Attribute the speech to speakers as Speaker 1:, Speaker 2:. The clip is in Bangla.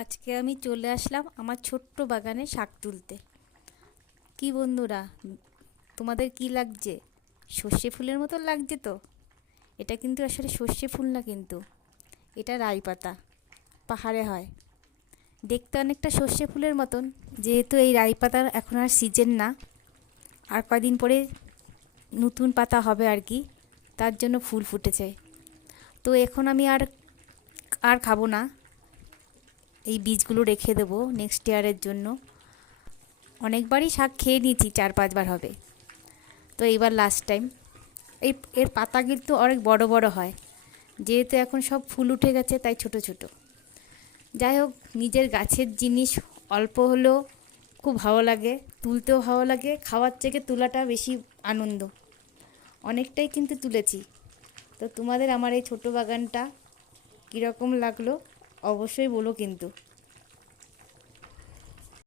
Speaker 1: আজকে আমি চলে আসলাম আমার ছোট্ট বাগানে শাক তুলতে। কি বন্ধুরা, তোমাদের কি লাগছে? সর্ষে ফুলের মতো লাগছে তো? এটা কিন্তু আসলে সর্ষে ফুল না কিন্তু, এটা রাই পাতা, পাহাড়ে হয়। দেখতে অনেকটা সর্ষে ফুলের মতন, যেহেতু এই রাই পাতার এখন আর সিজন না, আর কদিন পরে নতুন পাতা হবে আর কি, তার জন্য ফুল ফুটেছে। তো এখন আমি আর আর খাব না। এই বীজগুলো রেখে দেবো নেক্সট ইয়ারের জন্য। অনেকবারই শাক খেয়ে নিয়েছি, চার পাঁচবার হবে। তো এইবার লাস্ট টাইম এই এর পাতা কিন্তু অনেক বড় বড় হয়। যেহেতু এখন সব ফুল উঠে গেছে, তাই ছোট ছোট। যাই হোক, নিজের গাছের জিনিস অল্প হলেও খুব ভালো লাগে, তুলতেও ভালো লাগে, খাওয়ার থেকে তোলাটা বেশি আনন্দ। অনেকটাই কিন্তু তুলেছি। তো তোমাদের আমার এই ছোটো বাগানটা কীরকম লাগল? অবশ্যই বলো কিন্তু।